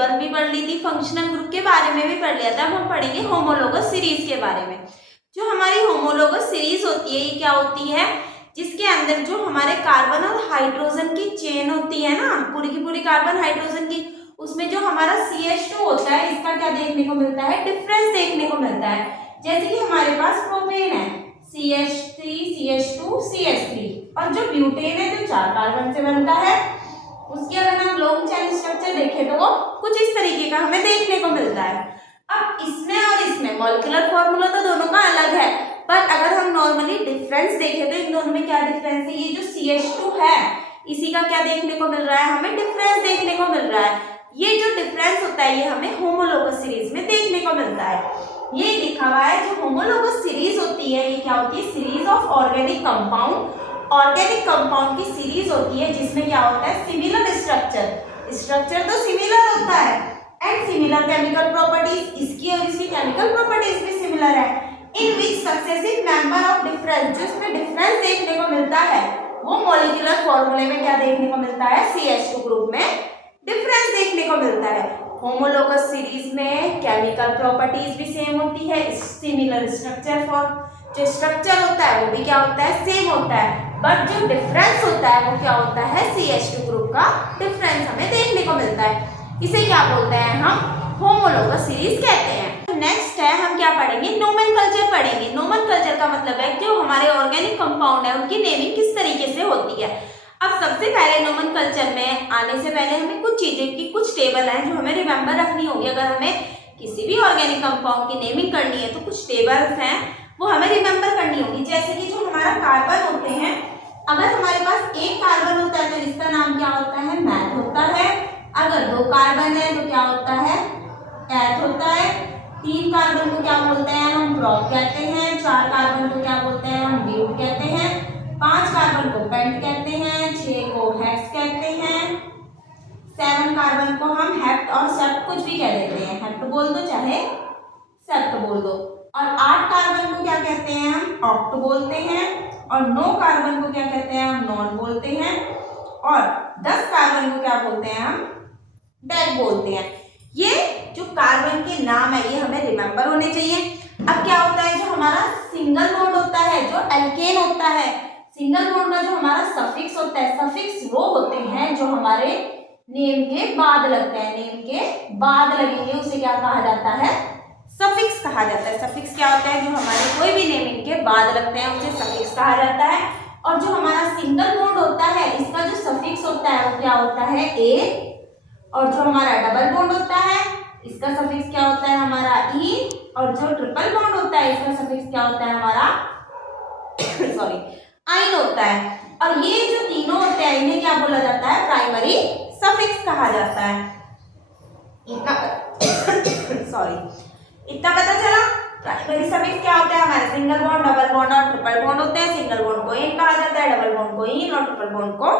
Table भी पढ़ ली थी, फंक्शनल ग्रुप के बारे में भी पढ़ लिया था। अब हम पढ़ेंगे होमोलोगस सीरीज के बारे में। जो हमारी होमोलोगस सीरीज होती है ये क्या होती है, जिसके अंदर जो हमारे कार्बन और हाइड्रोजन की चेन होती है ना, पूरी की पूरी कार्बन हाइड्रोजन की, उसमें जो हमारा CH2 होता है इसका क्या देखने को मिलता है, डिफरेंस देखने को मिलता है। जैसे कि हमारे पास प्रोपेन है CH3 CH2 CH3, और जो ब्यूटेन है जो 4 कार्बन से बनता है, उसकी अगर हम लॉन्ग चेन स्ट्रक्चर देखें तो वो कुछ इस तरीके का हमें देखने को मिलता है। अब इसमें और इसमें मॉलिक्यूलर फॉर्मूला तो दोनों का अलग है, बट अगर हम नॉर्मली डिफरेंस देखें तो इन दोनों में क्या डिफरेंस है, ये जो CH2 है इसी का क्या देखने को मिल रहा है, हमें डिफरेंस देखने को मिल रहा है। ये जो डिफरेंस होता है ये हमें होमोलोगस सीरीज में देखने को मिलता है। ये लिखा हुआ है जो होमोलोगस सीरीज होती है ये क्या होती है, series of organic compound. Organic compound की सीरीज होती है जिसमें क्या होता है, सिमिलर स्ट्रक्चर तो सिमिलर होता है एंड सिमिलर केमिकल प्रॉपर्टीज, इसकी और इसकी केमिकल प्रॉपर्टीज भी सिमिलर है। इन विच सक्सेसिव मेंबर ऑफ डिफरेंस, जिसमें डिफरेंस देखने को मिलता है वो मॉलिक्यूलर फॉर्मूले में क्या देखने को मिलता है, CH2 ग्रुप में डिफरेंस देखने को मिलता है। होमोलोगस सीरीज में केमिकल प्रॉपर्टीज भी सेम होती है, सिमिलर स्ट्रक्चर फॉर जो स्ट्रक्चर होता है वो भी क्या होता है, सेम होता है, बट जो डिफरेंस होता है वो क्या होता है, CH2 ग्रुप का डिफरेंस हमें देखने को मिलता है। इसे क्या बोलते हैं, हम होमोलोगस सीरीज कहते हैं। नेक्स्ट है हम क्या पढ़ेंगे, नोमेनकल्चर पढ़ेंगे। नोमेनकल्चर का मतलब है जो हमारे ऑर्गेनिक कंपाउंड है उनकी नेमिंग किस तरीके से होती है। अब सबसे पहले नोमेनकल्चर में आने से पहले हमें कुछ चीजें की कुछ टेबल है जो हमें रिमेंबर रखनी होगी। अगर हमें किसी भी ऑर्गेनिक कंपाउंड की नेमिंग करनी है तो कुछ टेबल्स हैं वो हमें रिमेंबर करनी होगी। जैसे कि जो हमारा कार्बन होते हैं, अगर हमारे पास एक कार्बन होता है तो इसका नाम क्या होता है, मैथ होता है। अगर 2 कार्बन है तो क्या होता है, एथ होता है। 3 कार्बन को क्या बोलते हैं, हम प्रोप कहते हैं। 4 कार्बन को क्या बोलते हैं, हम ब्यूट कहते हैं। 5 कार्बन को पेंट कहते हैं। 6 को हेक्स कहते हैं। 7 कार्बन को हम हेप्ट और सेप्ट कुछ भी कह देते हैं, हेप्ट बोल दो चाहे सेप्ट बोल दो। और 8 कार्बन को क्या कहते हैं, हम ऑक्ट बोलते हैं। और 9 कार्बन को क्या कहते हैं, हम नॉन बोलते हैं। और 10 कार्बन को क्या बोलते हैं, हम डेड बोलते हैं। ये जो कार्बन के नाम है ये हमें रिमेंबर होने चाहिए। अब क्या होता है, जो हमारा सिंगल बॉन्ड होता है, जो एल्केन होता है, सिंगल बॉन्ड का जो हमारा सफिक्स होता है, सफिक्स वो होते हैं जो हमारे नेम के बाद लगते हैं, नेम के बाद लगेंगे, उसे क्या कहा जाता है, सफिक्स कहा जाता है। सफिक्स क्या होता है, जो हमारे कोई भी नेमिंग के बाद लगते हैं उसे सफिक्स कहा जाता है। और जो हमारा सिंगल बॉन्ड होता है इसका जो सफिक्स होता है वो क्या होता है, ए। और जो हमारा डबल बॉन्ड होता है इसका सफिक्स क्या होता है, हमारा ई। और जो ट्रिपल बॉन्ड होता है इसका सफिक्स क्या होता है, हमारा सॉरी आइन होता है। और ये जो तीनों होते हैं इन्हें क्या बोला जाता है, प्राइमरी सफिक्स कहा जाता है। इतना इतना पता चला। प्राइमरी सफिक्स क्या होता है, हमारे सिंगल बॉन्ड, डबल बॉन्ड और ट्रिपल बॉन्ड होते हैं। सिंगल बॉन्ड को इन कहा जाता है, डबल बॉन्ड को इन और ट्रिपल बॉन्ड को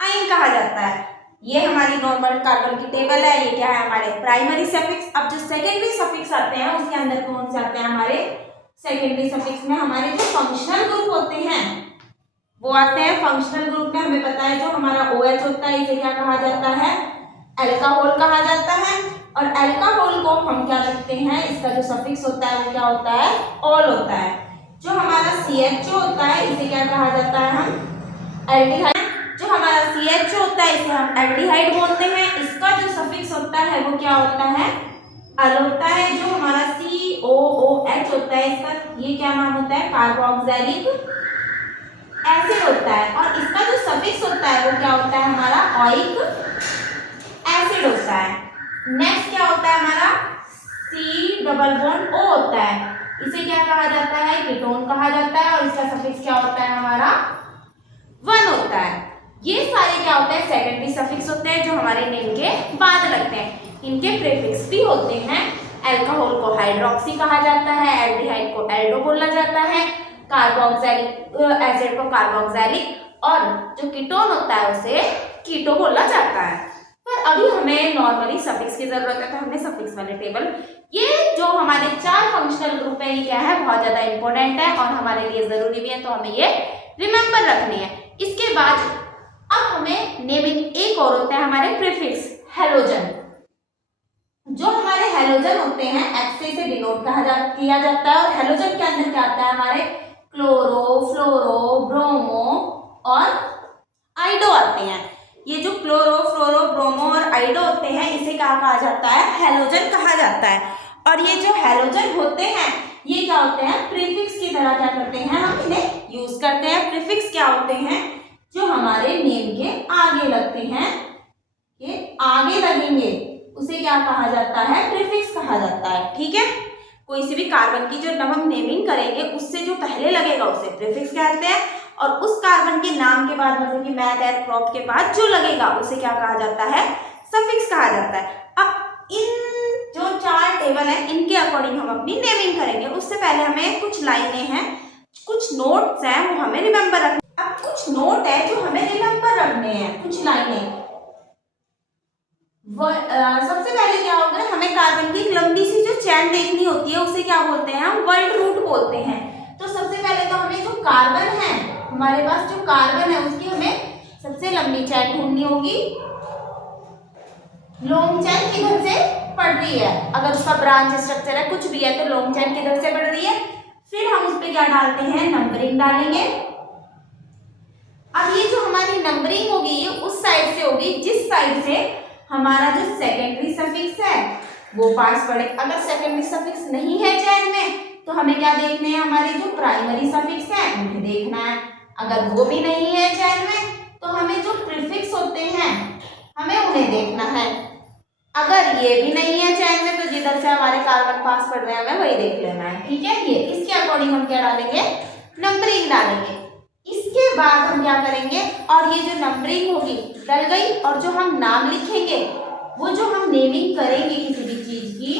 आइन कहा जाता है। ये हमारी नॉर्मल कार्बन की टेबल है। ये क्या है, हमारे प्राइमरी सफिक्स। अब जो सेकेंडरी सफिक्स आते हैं उसके अंदर कौन से आते हैं, हमारे सेकेंडरी सफिक्स में हमारे जो फंक्शनल ग्रुप होते हैं वो आते हैं। फंक्शनल ग्रुप में हमें पता है जो हमारा OH होता है इसे क्या कहा जाता है, अल्कोहल कहा जाता है। और अल्कोहल को हम क्या लिखते हैं, इसका जो सफिक्स होता है वो क्या होता है, ऑल होता है। जो हमारा CHO होता है इसे क्या कहा जाता है, हम एल्डिहाइड। जो हमारा CHO होता है इसे हम एल्डिहाइड बोलते हैं। इसका जो सफिक्स होता है वो क्या होता है, अल होता है। जो हमारा COOH होता है इसका ये क्या नाम होता है, कार्बोक्सिलिक एसिड होता है। और इसका जो सफिक्स होता है वो क्या होता है, हमारा ओइक एसिड होता है। नेक्स्ट क्या होता है, हमारा C डबल बॉन्ड O होता है। इसे क्या कहा जाता है, कीटोन कहा जाता है। और इसका सफिक्स क्या होता है, हमारा 1 होता है। ये सारे क्या होते हैं, सेकेंडरी सफिक्स होते हैं जो हमारे नेम के बाद लगते हैं। इनके प्रीफिक्स भी होते हैं। अल्कोहल को हाइड्रोक्सी कहा जाता है, एल्डिहाइड को एल्डो बोला जाता है, कार्बोक्सिलिक एसिड को कार्बोक्सिलिक, और जो कीटोन होता है उसे कीटो बोला जाता है। पर अभी हमें नॉर्मली सफिक्स की जरूरत है तो हमने सफिक्स वाले टेबल, ये जो हमारे 4 फंक्शनल ग्रुप है ये क्या है, बहुत ज्यादा इंपॉर्टेंट है और हमारे लिए जरूरी भी है, तो हमें ये रिमेंबर रखनी है। इसके बाद अब हमें नेमिंग एक और होता है हमारे प्रीफिक्स, हेलोजन। हेलोजन होते हैं एक्स से डिनोट किया जाता है, और हेलोजन के अंदर क्या आता है हमारे क्लोरो, फ्लोरो, ब्रोमो और आइडो आते हैं। ये जो क्लोरो, फ्लोरो, ब्रोमो और आइडो होते हैं इसे क्या कहा जाता है, हेलोजन कहा जाता है। और ये जो हेलोजन होते हैं ये क्या होते हैं, प्रीफिक्स की तरह क्या करते हैं, हम इन्हें यूज करते हैं। प्रीफिक्स क्या होते हैं, जो हमारे नेम के आगे लगते हैं, ये आगे लगेंगे उसे क्या कहा जाता है, प्रीफिक्स कहा जाता है। ठीक है, कोई सी भी कार्बन की जो हम नेमिंग करेंगे उससे जो पहले लगेगा उसे प्रीफिक्स कहते हैं, और उस कार्बन के नाम के बाद मतलब कि मैथ एट क्रॉप के बाद जो लगेगा उसे क्या कहा जाता है, सफिक्स कहा जाता है। अब इन जो 4 टेबल है इनके अकॉर्डिंग हम अपनी नेमिंग करेंगे। उससे पहले हमें कुछ लाइनें हैं, कुछ नोट्स हैं वो हमें रिमेंबर रखने। अब कुछ नोट है जो हमें रिमेंबर रखने हैं, कुछ लाइनें। सबसे पहले क्या होगा, हमें कार्बन की एक लंबी सी जो चैन देखनी होती है उसे क्या बोलते हैं, हम वर्ल्ड रूट बोलते हैं। तो सबसे पहले तो हमें जो कार्बन है, हमारे पास जो कार्बन है उसकी हमें सबसे लंबी चैन ढूंढनी होगी। लॉन्ग चैन किधर से पड़ रही है, अगर उसका ब्रांच स्ट्रक्चर है कुछ भी है तो लॉन्ग चैन किधर से पड़ रही है, फिर हम उस पर क्या डालते हैं, नंबरिंग डालेंगे। अब ये जो हमारी नंबरिंग होगी ये उस साइड से होगी जिस साइड से हमारा जो सेकेंडरी सफिक्स है वो पास पड़े। अगर सेकेंडरी सफिक्स नहीं है चैन में तो हमें क्या देखने हैं, हमारे जो प्राइमरी सफिक्स है उन्हें देखना है। अगर वो भी नहीं है चैन में तो हमें जो प्रीफिक्स होते हैं हमें उन्हें देखना है। अगर ये भी नहीं है चैन में तो जिधर से हमारे कार्बन पास पड़ रहे हैं हमें वही देख लेना है। ठीक है, ये इसके अकॉर्डिंग हम क्या डालेंगे, नंबरिंग डालेंगे। इसके बाद हम क्या करेंगे, और ये जो नंबरिंग होगी डल गई, और जो हम नाम लिखेंगे वो जो हम नेमिंग करेंगे किसी भी चीज की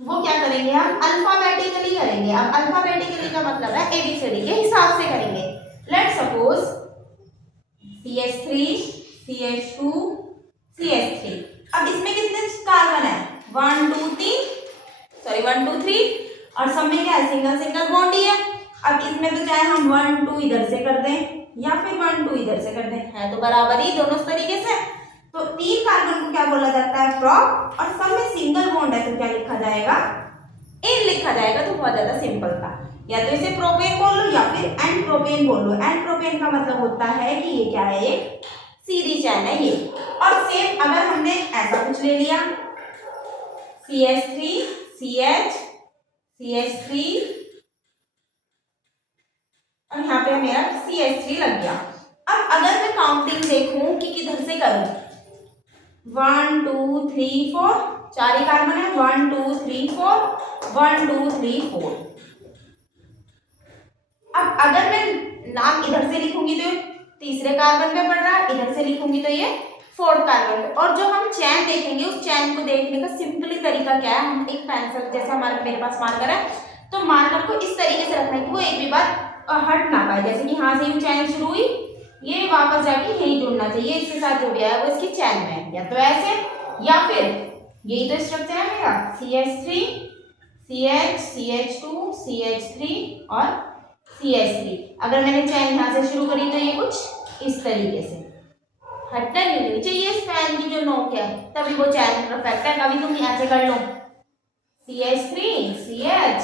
वो क्या करेंगे, हम अल्फाबेटिकली करेंगे। अब अल्फाबेटिकली का मतलब है एबीसीडी के हिसाब से करेंगे। Let's suppose CH3, CH2, CH3। अब इसमें कितने कार्बन है, 1 2 3 और सब में क्या है, सिंगल सिंगल बॉन्ड ही है। अब इसमें तो चाहे हम 1 2 इधर से कर दें या फिर 1 2 इधर से कर दें, है तो बराबर ही दोनों तरीके से। तो 3 कार्बन को क्या बोला जाता है, प्रॉप, और सब में सिंगल बॉन्ड है तो क्या लिखा जाएगा, एन लिखा जाएगा। तो बहुत ज्यादा सिंपल था, या तो इसे प्रोपेन बोल लो या फिर एन प्रोपेन बोल लो। एन प्रोपेन का मतलब होता है कि ये क्या है, एक सीधी चैन है ये। और सेम अगर हमने ऐसा कुछ ले लिया CH3 CH CH3 और यहाँ पे मेरा CH3 लग गया। अब अगर मैं काउंटिंग देखूं कि किधर से करूं, 1 2 3 4, 4 ही कार्बन है, 1 2 3 4, 1 2 3 4। अब अगर मैं नाम इधर से लिखूंगी तो तीसरे कार्बन पे पड़ रहा है, इधर से लिखूंगी तो ये 4th कार्बन पे। और जो हम चैन देखेंगे उस चैन को देखने का सिंपली तरीका क्या है, हम एक पेंसिल, जैसे हमारे मेरे पास मार्कर है तो मार्कर को इस तरीके से रखना है कि वो एक भी बार हट ना पाए। जैसे कि यहाँ से ये चैन शुरू हुई, ये वापस जाके यही जुड़ना चाहिए, इसके साथ जो भी आया वो इसकी चैन में है। या तो ऐसे या फिर यही तो स्ट्रक्चर है मेरा, CH3 CH CH2 CH3 और CH3। अगर मैंने चैन यहाँ से शुरू करी तो ये कुछ इस तरीके से हटना नहीं चाहिए इस फैन की जो नोक है, तभी वो चैन परफेक्ट है। कभी तुम ऐसे कर लो CH3 CH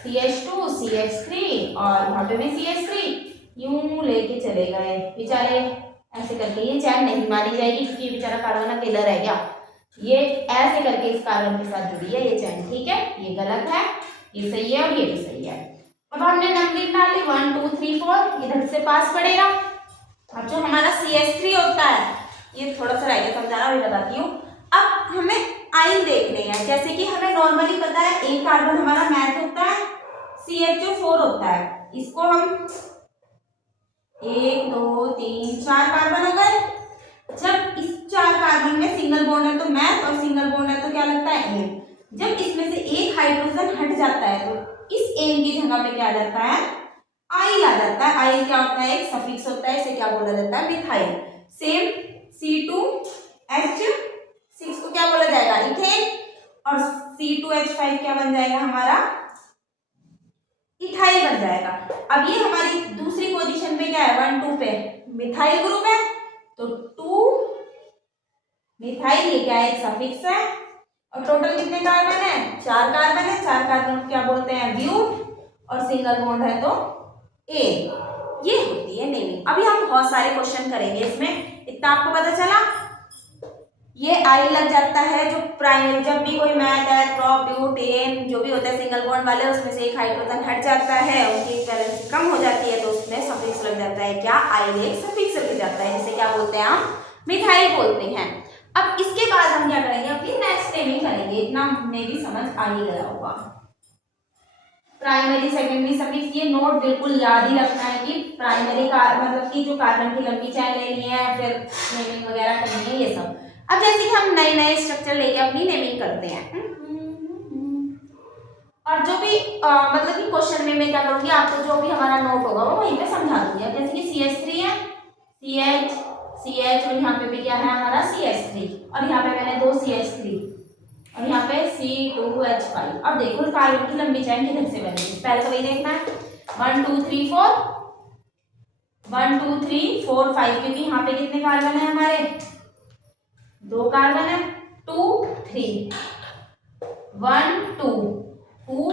CH2 CH3 और यहाँ पे भी CH3, यूं लेके चले गए बेचारे। ऐसे करके ये चैन नहीं मानी जाएगी क्योंकि ये बेचारा कार्बन अकेला रह गया। ये ऐसे करके इस कार्बन के साथ जुड़ी है ये चैन, ठीक है, ये गलत है, ये सही है और ये भी सही है। अब हमने नंबरिंग डाली 1 2 3 4, इधर से पास पड़ेगा। अब जो हमारा CH3 होता है, ये थोड़ा सा रह गया समझाना, भी बताती हूँ। अब हमें आयन देखने हैं, जैसे कि हमें नॉर्मली पता है एक कार्बन हमारा मैथ होता है, CH4 होता है। इसको हम 1 2 3 4 कार्बन हो गए। जब इस 4 कार्बन में सिंगल बॉन्ड है तो मैथ, और सिंगल बॉन्ड है तो क्या लगता है एन। जब इसमें से एक हाइड्रोजन हट जाता है तो इस एन की जगह पे क्या आ जाता है, आइल आ जाता है। आइल क्या होता है, एक सफिक्स होता है, इसे क्या बोला जाता है, मिथाइल। सेम C2H6 को क्या बोला जाएगा, इथेन, और C2H5 क्या बन जाएगा हमारा, इथाइल बन जाएगा। अब ये हमारी दूसरी पोजीशन पे क्या है, 1 2 पे मिथाइल ग्रुप है, तो 2 मिथाइल ये क्या है, एक सफिक्स है, और टोटल कितने कार्बन है? 4 कार्बन है। 4 कार्बन को क्या बोलते हैं? ब्यूट। और सिंगल बॉन्ड है तो एन। ये होती है नेमिंग। अभी हम बहुत सारे क्वेश्चन करेंगे इसमें, इतना आपको पता चला। ये आई लग जाता है जो प्राइमरी, जब भी कोई मैथ है, ड्रॉप, ब्यूट, एन जो भी होता है सिंगल बॉन्ड वाले, उसमें से एक हाइड्रोजन हट जाता है, उनकी वैलेंसी कम हो जाती है, तो उसमें सफिक्स लग जाता है। क्या? आई एक सफिक्स लग जाता है, जिसे क्या बोलते हैं हम? मिथाइल बोलते हैं। अब इसके बाद हम क्या करेंगे? अपनी नेक्स्ट नेमिंग करेंगे। इतना हमें भी समझ आ ही गया होगा। प्राइमरी सेकेंडरी सफिक्स, ये नोट बिल्कुल याद ही रखना है कि प्राइमरी का मतलब कि जो कार्बन की लंबी चेन लेनी है, फिर नेमिंग वगैरह करनी है, ये सब। अब जैसे कि हम नए नए स्ट्रक्चर लेके अपनी नेमिंग करते हैं, और जो भी मतलब कि क्वेश्चन में मैं क्या करूंगी, आपको जो भी हमारा नोट होगा वो वहीं पे समझा दूंगी। अब जैसे कि CH3 है, CH और यहाँ पे भी क्या है हमारा CH3, और यहाँ पे मैंने 2 CH3 और यहाँ पे C2H5। अब देखो कार्बन की लंबी चेन किधर से बनेगी, पहले तो वही देखना है। 1 2 3 4 1 2 3 4 5, क्योंकि यहाँ पे कितने कार्बन है हमारे? 2 कार्बन है। 2 3 1 2 2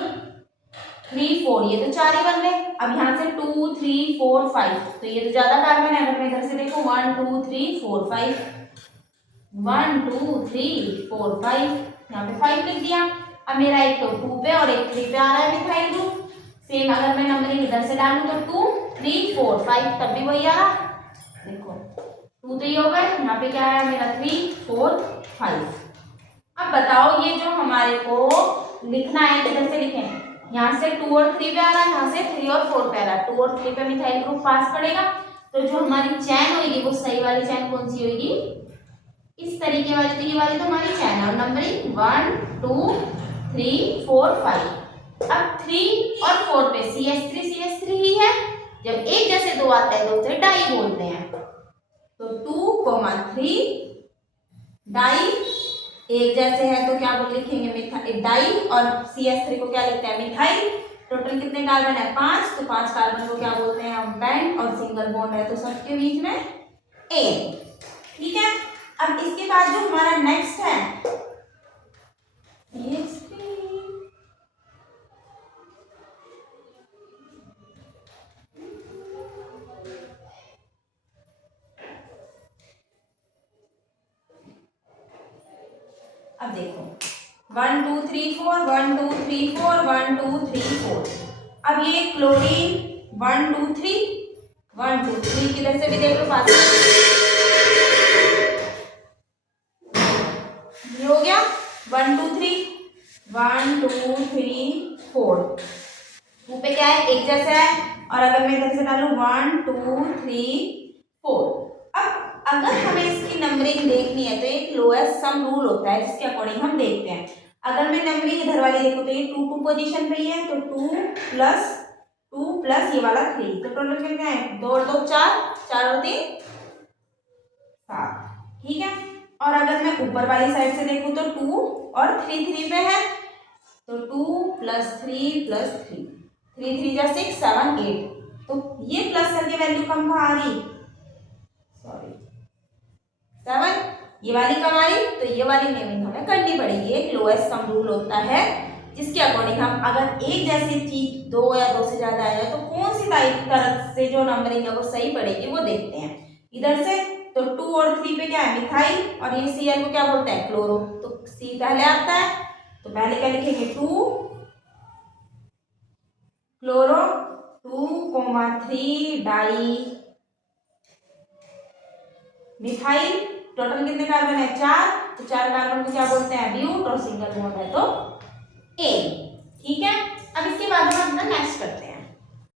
3 4, ये तो 4 ही बन गए। अब यहाँ से 2 3 4 5, तो ये तो ज्यादा कार्बन है। अगर मैं इधर से देखो 1 2 3 4 5 1 2 3 4 5, यहाँ पे 5 लिख दिया। अब मेरा एक तो 2 पे और एक 3 पे आ रहा है मिथाइल ग्रुप। सेम अगर मैं नंबरिंग इधर से डालूं तो 2 3 4 5, तब भी वही आ रहा। देखो 2 तो ये हो गए, यहाँ पे क्या है मेरा 3 4 5। अब बताओ ये जो हमारे को लिखना है किधर से लिखें? यहाँ से 2 और 3 पे आ रहा है, यहाँ से 3 और 4 पे आ रहा है। 2 और 3 पे मिथाइल ग्रुप पास पड़ेगा, तो जो हमारी चैन होगी वो सही वाली चैन कौन सी होगी? इस तरीके वाली। तो ये वाली तो हमारी चैन है। और नंबरिंग 1 2 3 4 5। अब 3 और 4 पे CH3 ही है। जब एक जैसे दो आता है तो उसे डाई बोलते हैं। तो 2 3 डाई, एक जैसे है तो क्या बोल लिखेंगे? Methyl di. और CH3 को क्या लिखते हैं? मिथाइल। टोटल कितने कार्बन है? 5, तो 5 कार्बन को क्या बोलते हैं हम? बेंड। और सिंगल बॉन्ड है तो सबके बीच में एन। ठीक है। अब इसके बाद जो हमारा नेक्स्ट है अब देखो 1 2 3 4 1 2 3 4 1 2 3 4। अब ये क्लोरीन 1 2 3 1 2 3 किधर से भी देख लो पास ये हो गया 1 2 3 1 2 3 4। 2 पे क्या है? एक जैसा है। और अगर मैं इधर से डालू 1 2 3 4। अब अगर हमें इसकी नंबरिंग देखनी है तो एक लोएस्ट सम रूल होता है जिसके अकॉर्डिंग हम देखते हैं। अगर मैं नंबरिंग इधर वाली देखूं तो ये 2 2 पोजीशन पे ही है, तो 2 प्लस ये वाला 3, तो टोटल कितने हैं? 2 और 2 4, 4 और 3 7। ठीक है। और अगर मैं ऊपर वाली साइड से देखूं तो 2 और 3 3 पे है, तो 2 प्लस 3 प्लस 3 3 3 जा 6 7 8। तो ये प्लस करके वैल्यू कम कहाँ आ रही? सॉरी 7। ये वाली कम आ रही, तो ये वाली नेमिंग हमें करनी पड़ेगी। एक लोएस्ट सम रूल होता है जिसके अकॉर्डिंग हम अगर एक जैसी चीज 2 या 2 से ज्यादा है तो कौन सी तरफ से जो नंबरिंग है वो सही पड़ेगी वो देखते हैं। इधर से तो 2 और 3 पे क्या है? मिथाइल। और ये Cl को क्या बोलते हैं? क्लोरो। तो C पहले आता है, तो पहले क्या लिखेंगे? 2 क्लोरो 2 3 डाई मिथाइल। टोटल कितने कार्बन है? 4, तो 4 कार्बन को क्या बोलते हैं? ब्यूट। और सिंगल बॉन्ड है तो एन।